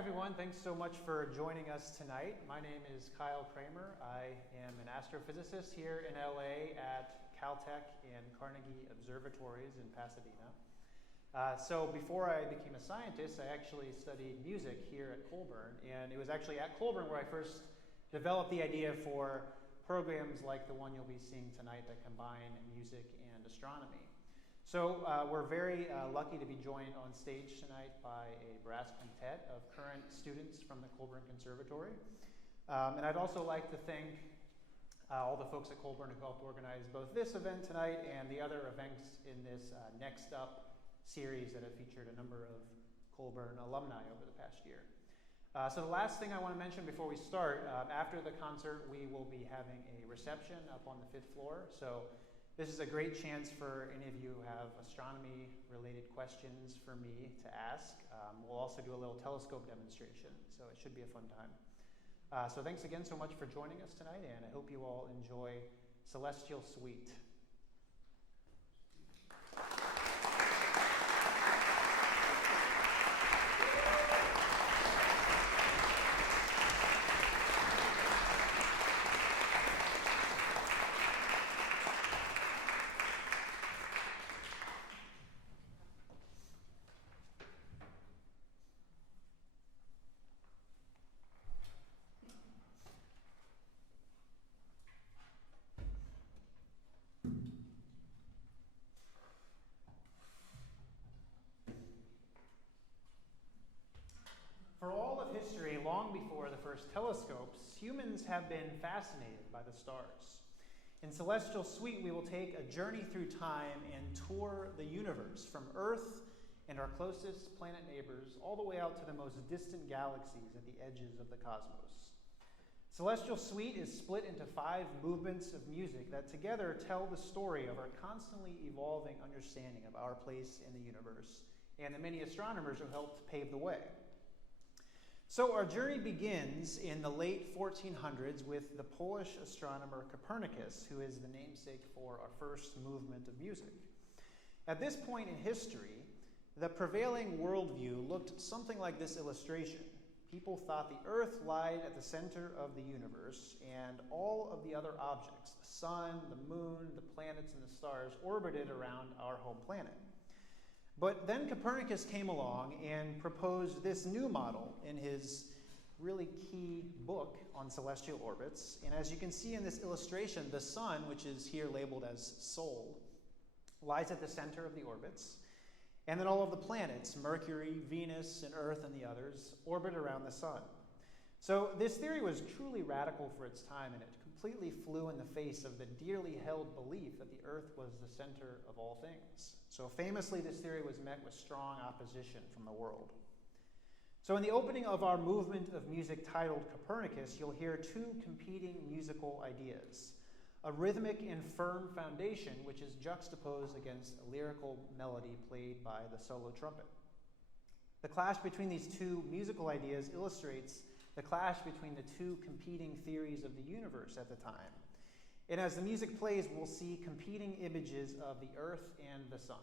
everyone. Thanks so much for joining us tonight. My name is Kyle Kremer. I am an astrophysicist here in LA at Caltech and Carnegie Observatories in Pasadena. So before I became a scientist, I actually studied music here at Colburn. And it was actually at Colburn where I first developed the idea for programs like the one you'll be seeing tonight that combine music and astronomy. So we're very lucky to be joined on stage tonight by a brass quintet of current students from the Colburn Conservatory. And I'd also like to thank all the folks at Colburn who helped organize both this event tonight and the other events in this Next Up series that have featured a number of Colburn alumni over the past year. So the last thing I want to mention before we start, after the concert we will be having a reception up on the 5th floor. So this is a great chance for any of you who have astronomy-related questions for me to ask. We'll also do a little telescope demonstration, so it should be a fun time. So thanks again so much for joining us tonight, and I hope you all enjoy Celestial Suite. For all of history, long before the first telescopes, humans have been fascinated by the stars. In Celestial Suite, we will take a journey through time and tour the universe from Earth and our closest planet neighbors all the way out to the most distant galaxies at the edges of the cosmos. Celestial Suite is split into 5 movements of music that together tell the story of our constantly evolving understanding of our place in the universe and the many astronomers who helped pave the way. So our journey begins in the late 1400s with the Polish astronomer Copernicus, who is the namesake for our first movement of music. At this point in history, the prevailing worldview looked something like this illustration. People thought the Earth lied at the center of the universe, and all of the other objects, the sun, the moon, the planets, and the stars, orbited around our home planet. But then Copernicus came along and proposed this new model in his really key book on celestial orbits. And as you can see in this illustration, the sun, which is here labeled as Sol, lies at the center of the orbits. And then all of the planets, Mercury, Venus, and Earth, and the others, orbit around the sun. So this theory was truly radical for its time, and it completely flew in the face of the dearly held belief that the Earth was the center of all things. So famously, this theory was met with strong opposition from the world. So in the opening of our movement of music titled Copernicus, you'll hear 2 competing musical ideas: a rhythmic and firm foundation, which is juxtaposed against a lyrical melody played by the solo trumpet. The clash between these 2 musical ideas illustrates the clash between the 2 competing theories of the universe at the time. And as the music plays, we'll see competing images of the Earth and the sun.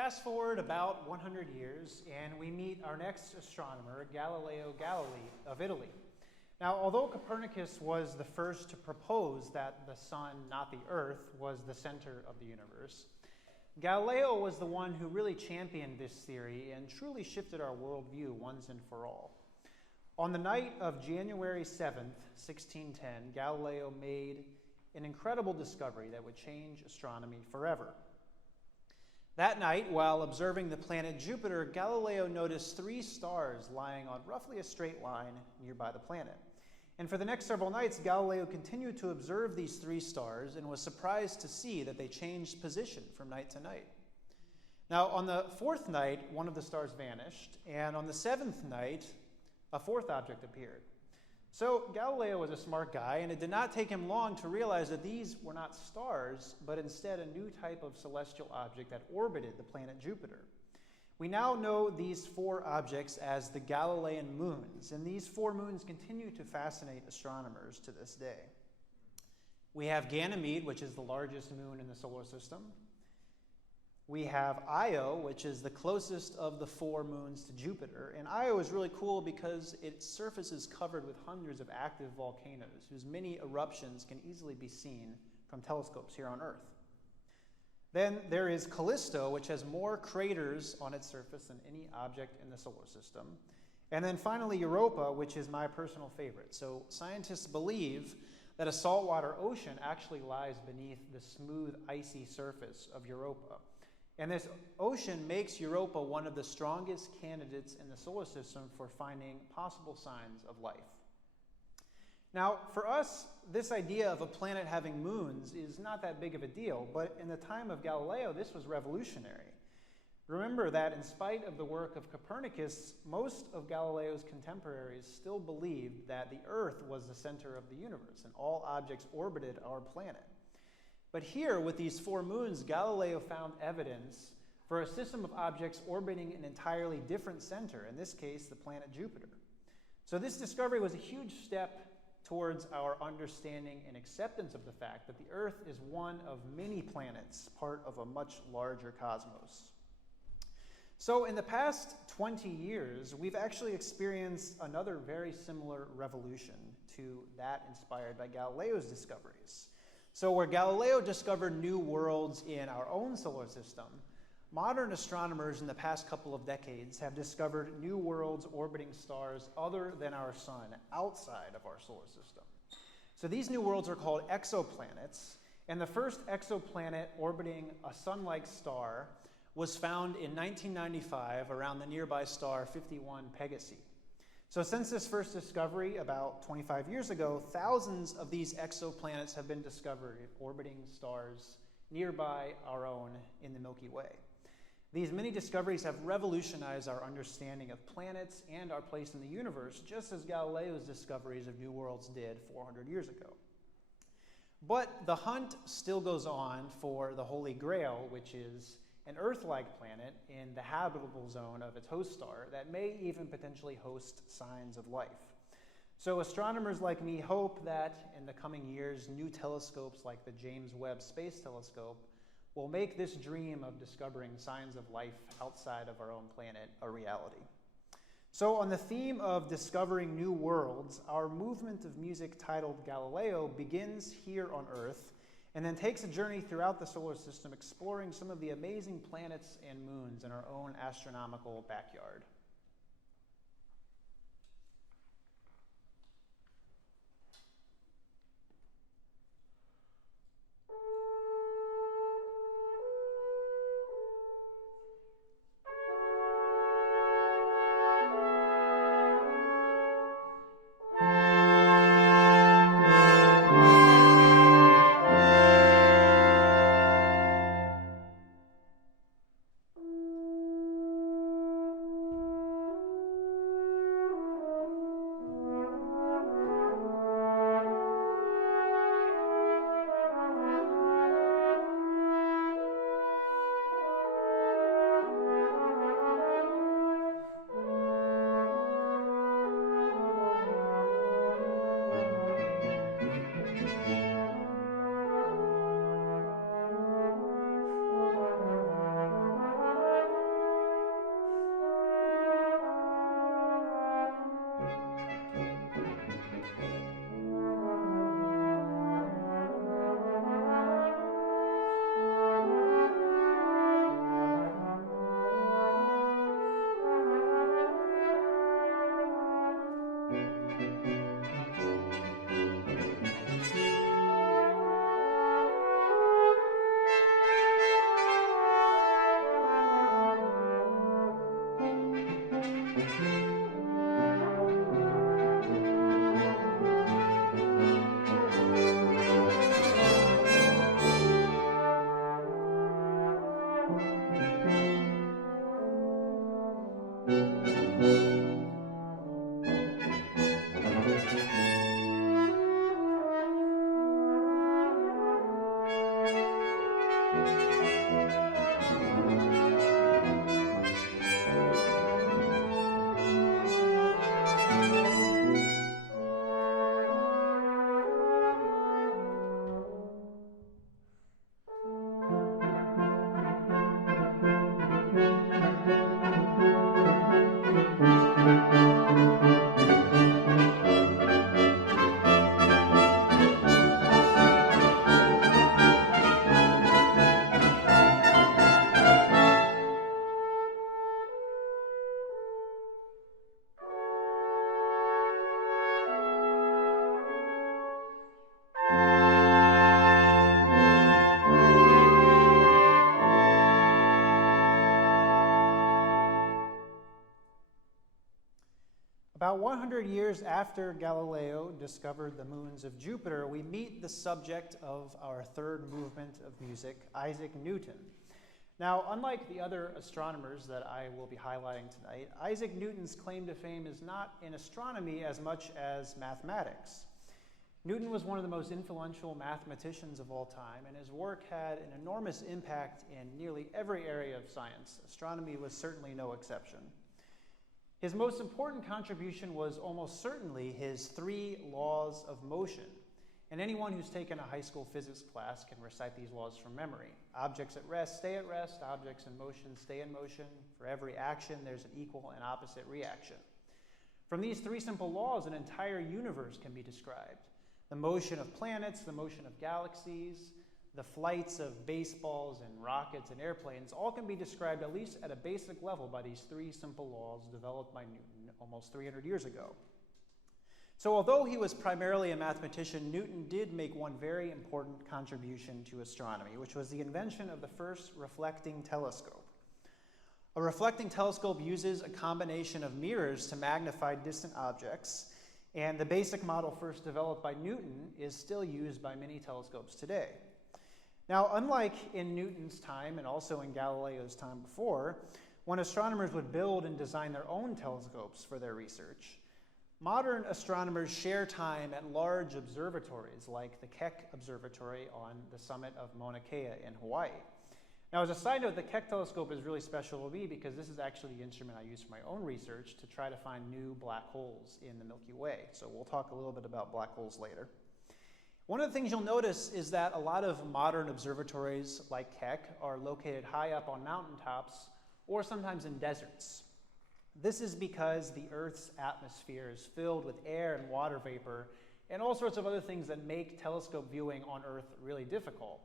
Fast forward about 100 years, and we meet our next astronomer, Galileo Galilee of Italy. Now, although Copernicus was the first to propose that the sun, not the earth, was the center of the universe, Galileo was the one who really championed this theory and truly shifted our worldview once and for all. On the night of January 7th, 1610, Galileo made an incredible discovery that would change astronomy forever. That night, while observing the planet Jupiter, Galileo noticed 3 stars lying on roughly a straight line nearby the planet. And for the next several nights, Galileo continued to observe these 3 stars and was surprised to see that they changed position from night to night. Now, on the 4th night, one of the stars vanished, and on the 7th night, a 4th object appeared. So Galileo was a smart guy, and it did not take him long to realize that these were not stars, but instead a new type of celestial object that orbited the planet Jupiter. We now know these 4 objects as the Galilean Moons, and these 4 moons continue to fascinate astronomers to this day. We have Ganymede, which is the largest moon in the solar system. We have Io, which is the closest of the 4 moons to Jupiter. And Io is really cool because its surface is covered with hundreds of active volcanoes whose many eruptions can easily be seen from telescopes here on Earth. Then there is Callisto, which has more craters on its surface than any object in the solar system. And then finally Europa, which is my personal favorite. So scientists believe that a saltwater ocean actually lies beneath the smooth, icy surface of Europa. And this ocean makes Europa one of the strongest candidates in the solar system for finding possible signs of life. Now, for us, this idea of a planet having moons is not that big of a deal, but in the time of Galileo, this was revolutionary. Remember that in spite of the work of Copernicus, most of Galileo's contemporaries still believed that the Earth was the center of the universe and all objects orbited our planet. But here, with these 4 moons, Galileo found evidence for a system of objects orbiting an entirely different center, in this case, the planet Jupiter. So this discovery was a huge step towards our understanding and acceptance of the fact that the Earth is one of many planets, part of a much larger cosmos. So in the past 20 years, we've actually experienced another very similar revolution to that inspired by Galileo's discoveries. So where Galileo discovered new worlds in our own solar system, modern astronomers in the past couple of decades have discovered new worlds orbiting stars other than our sun, outside of our solar system. So these new worlds are called exoplanets, and the first exoplanet orbiting a sun-like star was found in 1995 around the nearby star 51 Pegasi. So since this first discovery about 25 years ago, thousands of these exoplanets have been discovered orbiting stars nearby our own in the Milky Way. These many discoveries have revolutionized our understanding of planets and our place in the universe, just as Galileo's discoveries of new worlds did 400 years ago. But the hunt still goes on for the Holy Grail, which is an Earth-like planet in the habitable zone of its host star that may even potentially host signs of life. So astronomers like me hope that in the coming years, new telescopes like the James Webb Space Telescope will make this dream of discovering signs of life outside of our own planet a reality. So on the theme of discovering new worlds, our movement of music titled Galileo begins here on Earth and then takes a journey throughout the solar system exploring some of the amazing planets and moons in our own astronomical backyard. 100 years after Galileo discovered the moons of Jupiter, we meet the subject of our third movement of music, Isaac Newton. Now, unlike the other astronomers that I will be highlighting tonight, Isaac Newton's claim to fame is not in astronomy as much as mathematics. Newton was one of the most influential mathematicians of all time, and his work had an enormous impact in nearly every area of science. Astronomy was certainly no exception. His most important contribution was almost certainly his 3 laws of motion. And anyone who's taken a high school physics class can recite these laws from memory. Objects at rest stay at rest, objects in motion stay in motion. For every action, there's an equal and opposite reaction. From these 3 simple laws, an entire universe can be described. The motion of planets, the motion of galaxies, the flights of baseballs and rockets and airplanes, all can be described at least at a basic level by these 3 simple laws developed by Newton almost 300 years ago. So although he was primarily a mathematician, Newton did make one very important contribution to astronomy, which was the invention of the first reflecting telescope. A reflecting telescope uses a combination of mirrors to magnify distant objects, and the basic model first developed by Newton is still used by many telescopes today. Now, unlike in Newton's time and also in Galileo's time before, when astronomers would build and design their own telescopes for their research, modern astronomers share time at large observatories like the Keck Observatory on the summit of Mauna Kea in Hawaii. Now, as a side note, the Keck telescope is really special to me because this is actually the instrument I use for my own research to try to find new black holes in the Milky Way. So we'll talk a little bit about black holes later. One of the things you'll notice is that a lot of modern observatories like Keck are located high up on mountaintops or sometimes in deserts. This is because the Earth's atmosphere is filled with air and water vapor and all sorts of other things that make telescope viewing on Earth really difficult.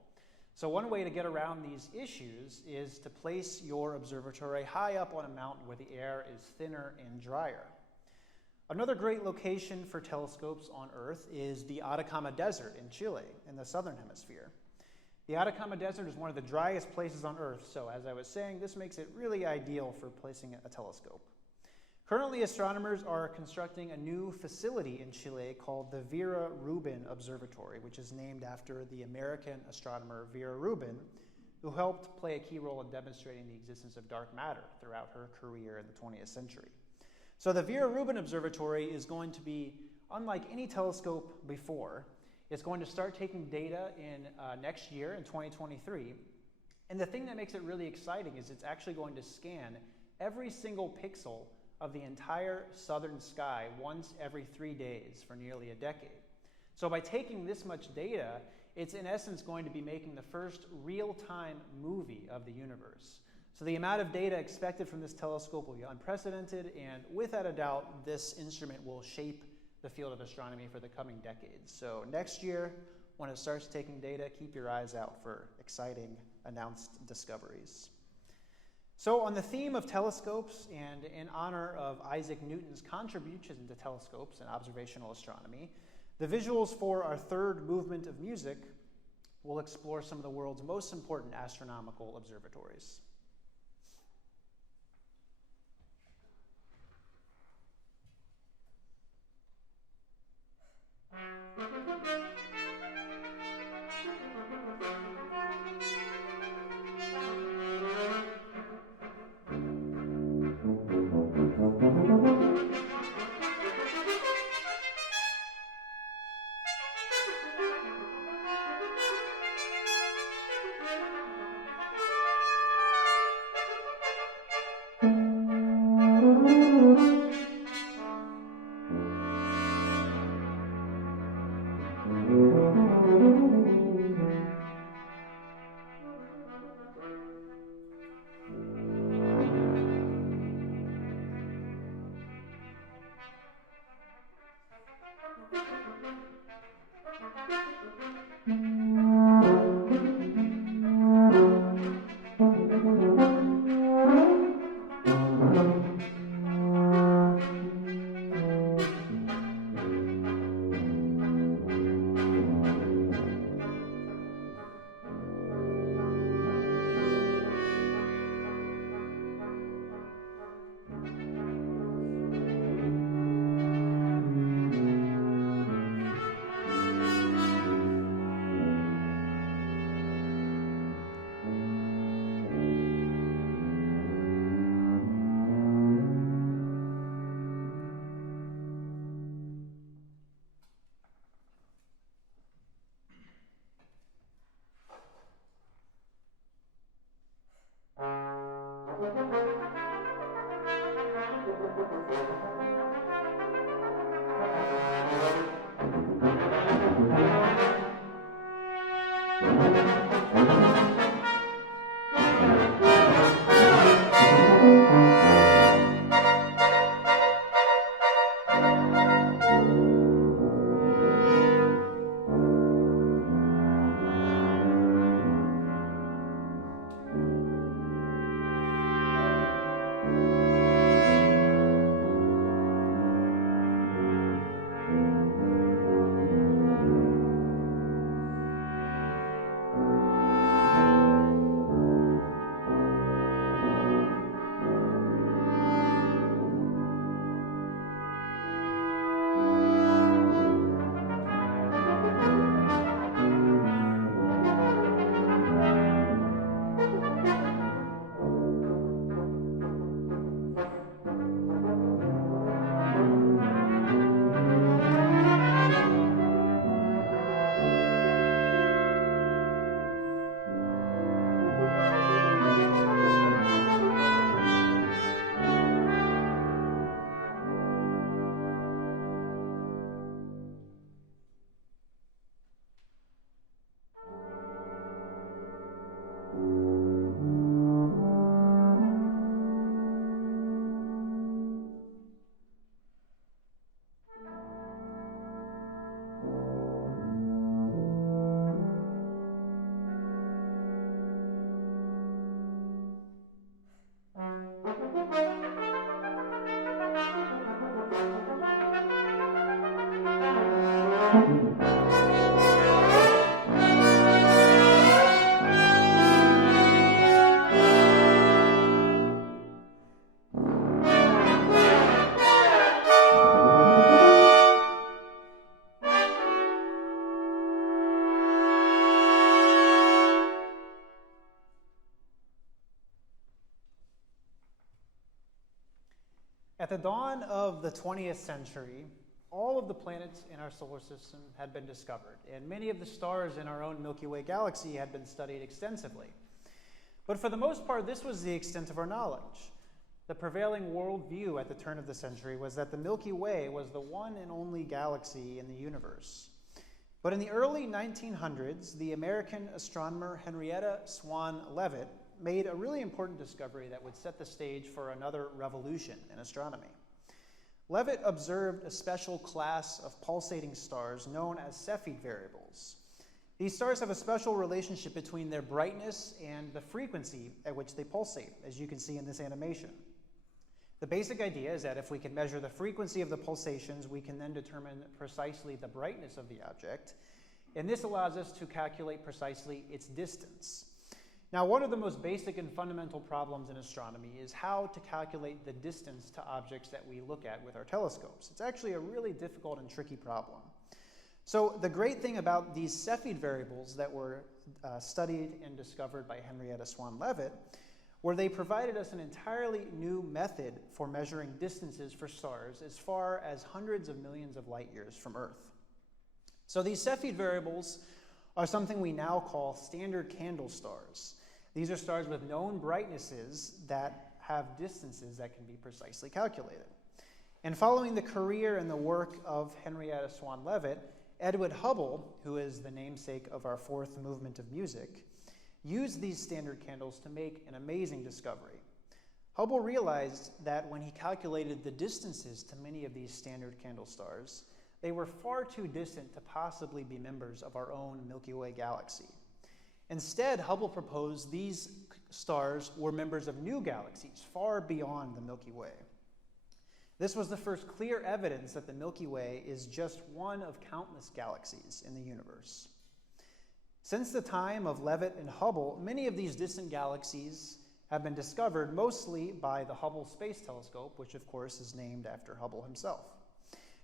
So one way to get around these issues is to place your observatory high up on a mountain where the air is thinner and drier. Another great location for telescopes on Earth is the Atacama Desert in Chile in the southern hemisphere. The Atacama Desert is one of the driest places on Earth, so as I was saying, this makes it really ideal for placing a telescope. Currently, astronomers are constructing a new facility in Chile called the Vera Rubin Observatory, which is named after the American astronomer Vera Rubin, who helped play a key role in demonstrating the existence of dark matter throughout her career in the 20th century. So the Vera Rubin Observatory is going to be unlike any telescope before. It's going to start taking data in next year in 2023. And the thing that makes it really exciting is it's actually going to scan every single pixel of the entire southern sky once every 3 days for nearly a decade. So by taking this much data, it's in essence going to be making the first real-time movie of the universe. So the amount of data expected from this telescope will be unprecedented, and without a doubt, this instrument will shape the field of astronomy for the coming decades. So next year, when it starts taking data, keep your eyes out for exciting announced discoveries. So on the theme of telescopes and in honor of Isaac Newton's contribution to telescopes and observational astronomy, the visuals for our third movement of music will explore some of the world's most important astronomical observatories. At the dawn of the 20th century, all of the planets in our solar system had been discovered, and many of the stars in our own Milky Way galaxy had been studied extensively. But for the most part, this was the extent of our knowledge. The prevailing worldview at the turn of the century was that the Milky Way was the one and only galaxy in the universe. But in the early 1900s, the American astronomer Henrietta Swan Leavitt made a really important discovery that would set the stage for another revolution in astronomy. Leavitt observed a special class of pulsating stars known as Cepheid variables. These stars have a special relationship between their brightness and the frequency at which they pulsate, as you can see in this animation. The basic idea is that if we can measure the frequency of the pulsations, we can then determine precisely the brightness of the object, and this allows us to calculate precisely its distance. Now, one of the most basic and fundamental problems in astronomy is how to calculate the distance to objects that we look at with our telescopes. It's actually a really difficult and tricky problem. So the great thing about these Cepheid variables that were studied and discovered by Henrietta Swan Leavitt were they provided us an entirely new method for measuring distances for stars as far as hundreds of millions of light years from Earth. So these Cepheid variables are something we now call standard candle stars. These are stars with known brightnesses that have distances that can be precisely calculated. And following the career and the work of Henrietta Swan Leavitt, Edwin Hubble, who is the namesake of our fourth movement of music, used these standard candles to make an amazing discovery. Hubble realized that when he calculated the distances to many of these standard candle stars, they were far too distant to possibly be members of our own Milky Way galaxy. Instead, Hubble proposed these stars were members of new galaxies far beyond the Milky Way. This was the first clear evidence that the Milky Way is just one of countless galaxies in the universe. Since the time of Leavitt and Hubble, many of these distant galaxies have been discovered mostly by the Hubble Space Telescope, which of course is named after Hubble himself.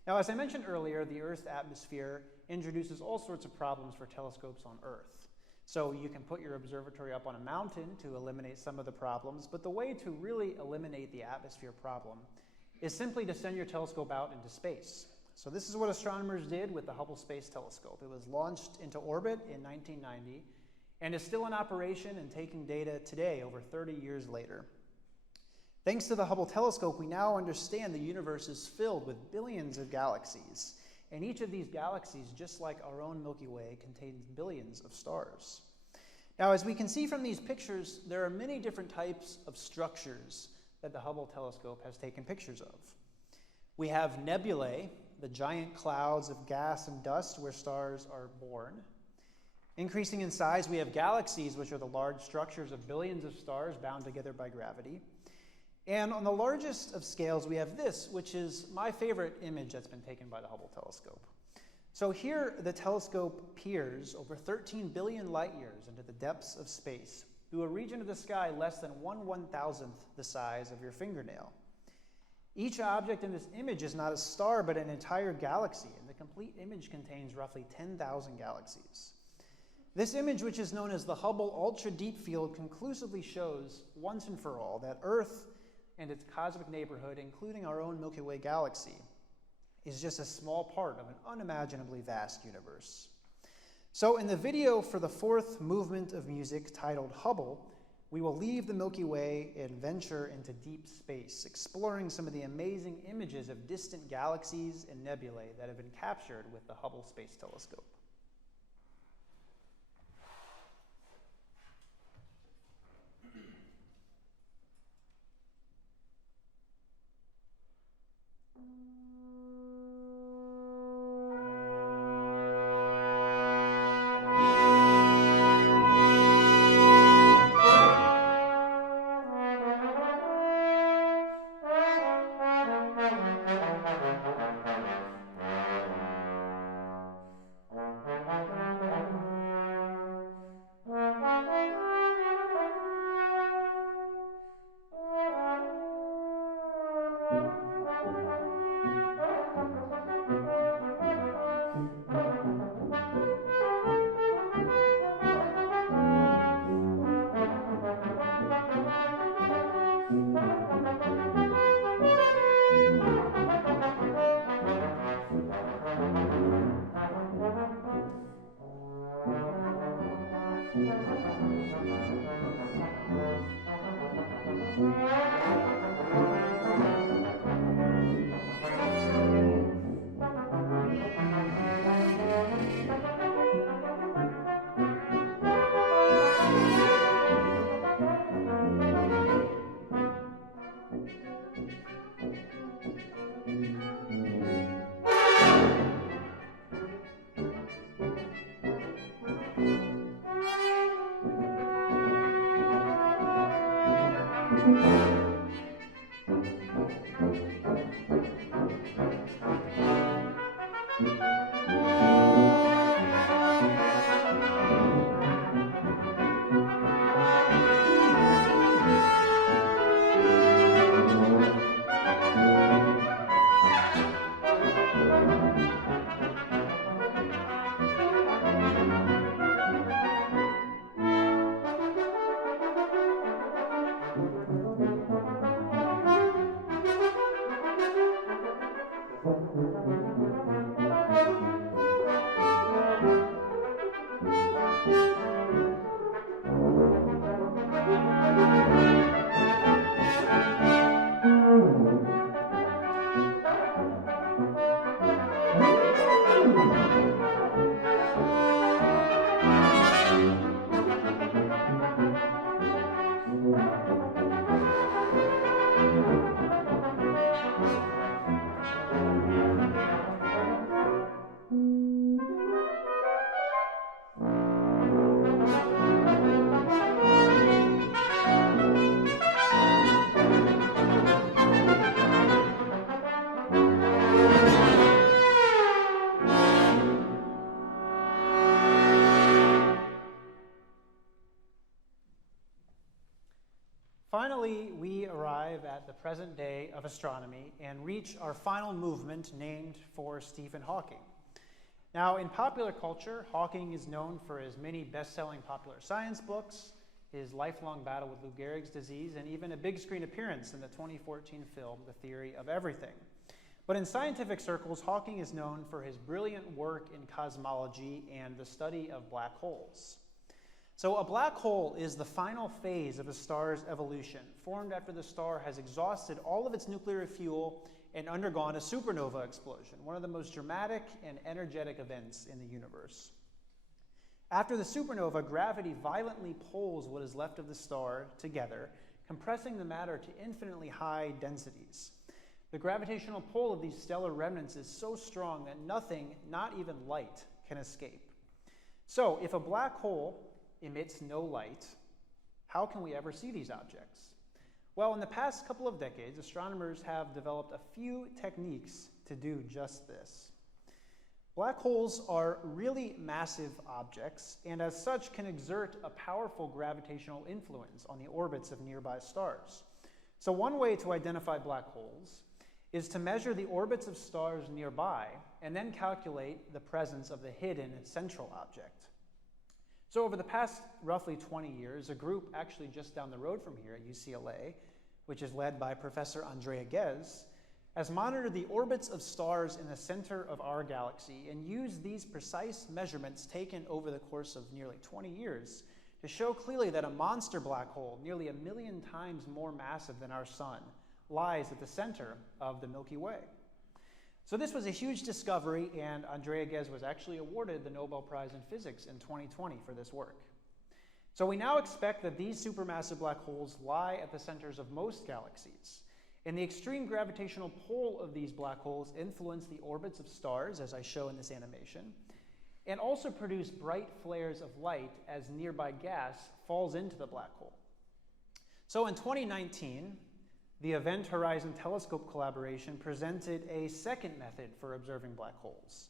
Now, as I mentioned earlier, the Earth's atmosphere introduces all sorts of problems for telescopes on Earth. So you can put your observatory up on a mountain to eliminate some of the problems, but the way to really eliminate the atmosphere problem is simply to send your telescope out into space. So this is what astronomers did with the Hubble Space Telescope. It was launched into orbit in 1990 and is still in operation and taking data today, over 30 years later. Thanks to the Hubble telescope, we now understand the universe is filled with billions of galaxies, and each of these galaxies, just like our own Milky Way, contains billions of stars. Now, as we can see from these pictures, there are many different types of structures that the Hubble telescope has taken pictures of. We have nebulae, the giant clouds of gas and dust where stars are born. Increasing in size, we have galaxies, which are the large structures of billions of stars bound together by gravity. And on the largest of scales, we have this, which is my favorite image that's been taken by the Hubble telescope. So here, the telescope peers over 13 billion light years into the depths of space through a region of the sky less than 1/1000th the size of your fingernail. Each object in this image is not a star, but an entire galaxy, and the complete image contains roughly 10,000 galaxies. This image, which is known as the Hubble Ultra Deep Field, conclusively shows once and for all that Earth and its cosmic neighborhood, including our own Milky Way galaxy, is just a small part of an unimaginably vast universe. So in the video for the fourth movement of music titled Hubble, we will leave the Milky Way and venture into deep space, exploring some of the amazing images of distant galaxies and nebulae that have been captured with the Hubble Space Telescope. Finally, we arrive at the present day of astronomy and reach our final movement named for Stephen Hawking. Now, in popular culture, Hawking is known for his many best-selling popular science books, his lifelong battle with Lou Gehrig's disease, and even a big screen appearance in the 2014 film, The Theory of Everything. But in scientific circles, Hawking is known for his brilliant work in cosmology and the study of black holes. So a black hole is the final phase of a star's evolution, formed after the star has exhausted all of its nuclear fuel and undergone a supernova explosion, one of the most dramatic and energetic events in the universe. After the supernova, gravity violently pulls what is left of the star together, compressing the matter to infinitely high densities. The gravitational pull of these stellar remnants is so strong that nothing, not even light, can escape. So if a black hole emits no light, how can we ever see these objects? Well, in the past couple of decades, astronomers have developed a few techniques to do just this. Black holes are really massive objects, and as such can exert a powerful gravitational influence on the orbits of nearby stars. So one way to identify black holes is to measure the orbits of stars nearby and then calculate the presence of the hidden central object. So over the past roughly 20 years, a group actually just down the road from here at UCLA, which is led by Professor Andrea Ghez, has monitored the orbits of stars in the center of our galaxy and used these precise measurements taken over the course of nearly 20 years to show clearly that a monster black hole, nearly 1 million times more massive than our sun, lies at the center of the Milky Way. So this was a huge discovery, and Andrea Ghez was actually awarded the Nobel Prize in Physics in 2020 for this work. So we now expect that these supermassive black holes lie at the centers of most galaxies, and the extreme gravitational pull of these black holes influence the orbits of stars, as I show in this animation, and also produce bright flares of light as nearby gas falls into the black hole. So in 2019, the Event Horizon Telescope collaboration presented a second method for observing black holes.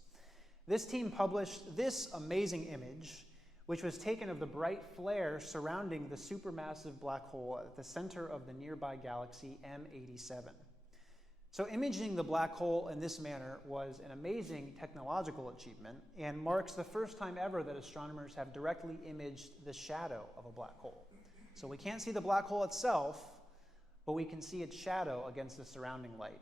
This team published this amazing image, which was taken of the bright flare surrounding the supermassive black hole at the center of the nearby galaxy M87. So imaging the black hole in this manner was an amazing technological achievement and marks the first time ever that astronomers have directly imaged the shadow of a black hole. So we can't see the black hole itself, but we can see its shadow against the surrounding light.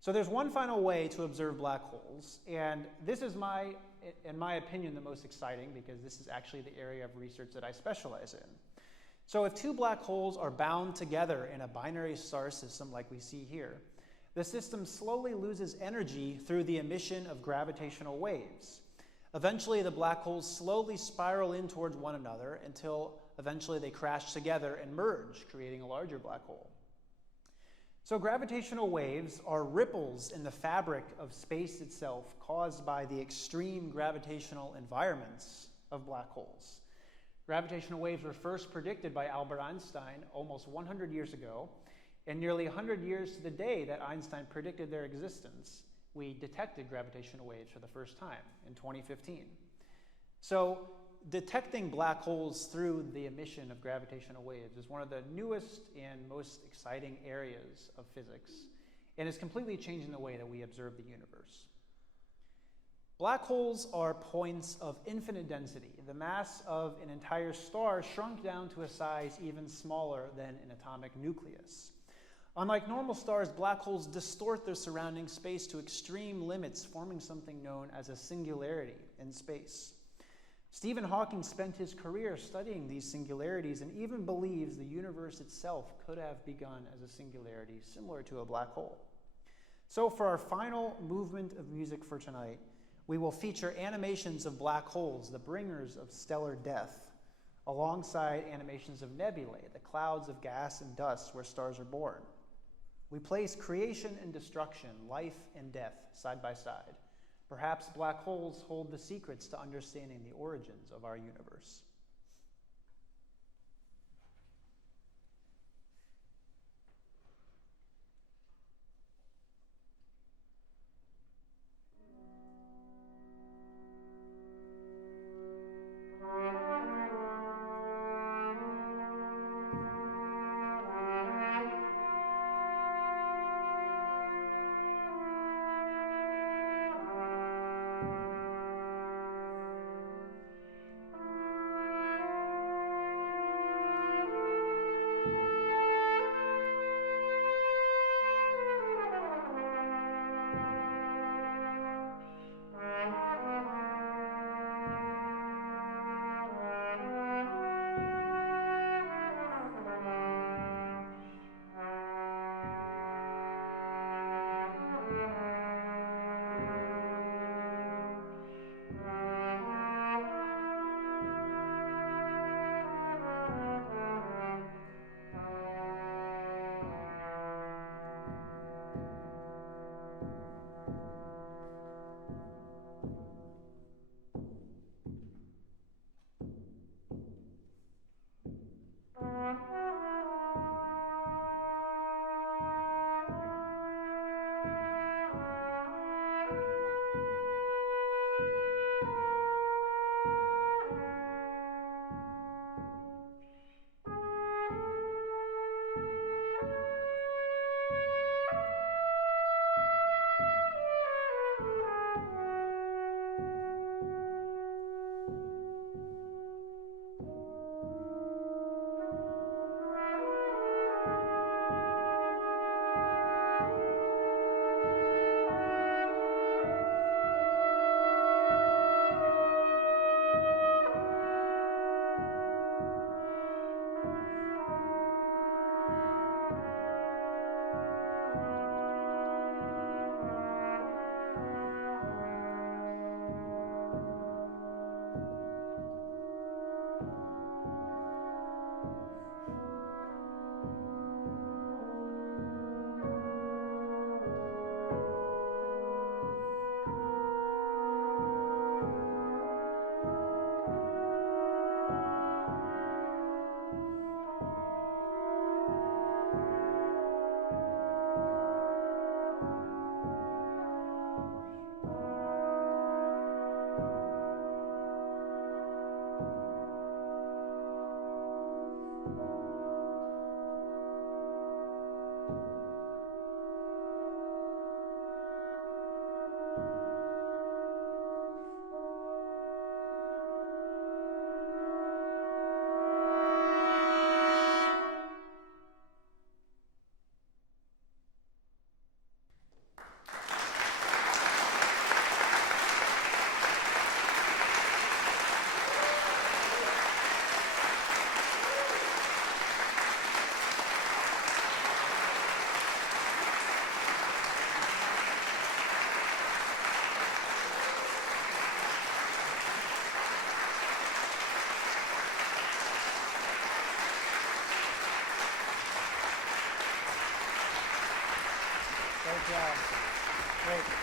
So there's one final way to observe black holes, and this is in my opinion, the most exciting, because this is actually the area of research that I specialize in. So if two black holes are bound together in a binary star system like we see here, the system slowly loses energy through the emission of gravitational waves. Eventually, the black holes slowly spiral in towards one another until eventually they crash together and merge, creating a larger black hole. So gravitational waves are ripples in the fabric of space itself caused by the extreme gravitational environments of black holes. Gravitational waves were first predicted by Albert Einstein almost 100 years ago, and nearly 100 years to the day that Einstein predicted their existence, we detected gravitational waves for the first time in 2015. So detecting black holes through the emission of gravitational waves is one of the newest and most exciting areas of physics, and is completely changing the way that we observe the universe. Black holes are points of infinite density, the mass of an entire star shrunk down to a size even smaller than an atomic nucleus. Unlike normal stars, black holes distort their surrounding space to extreme limits, forming something known as a singularity in space. Stephen Hawking spent his career studying these singularities and even believes the universe itself could have begun as a singularity similar to a black hole. So for our final movement of music for tonight, we will feature animations of black holes, the bringers of stellar death, alongside animations of nebulae, the clouds of gas and dust where stars are born. We place creation and destruction, life and death, side by side. Perhaps black holes hold the secrets to understanding the origins of our universe. Yeah. Great.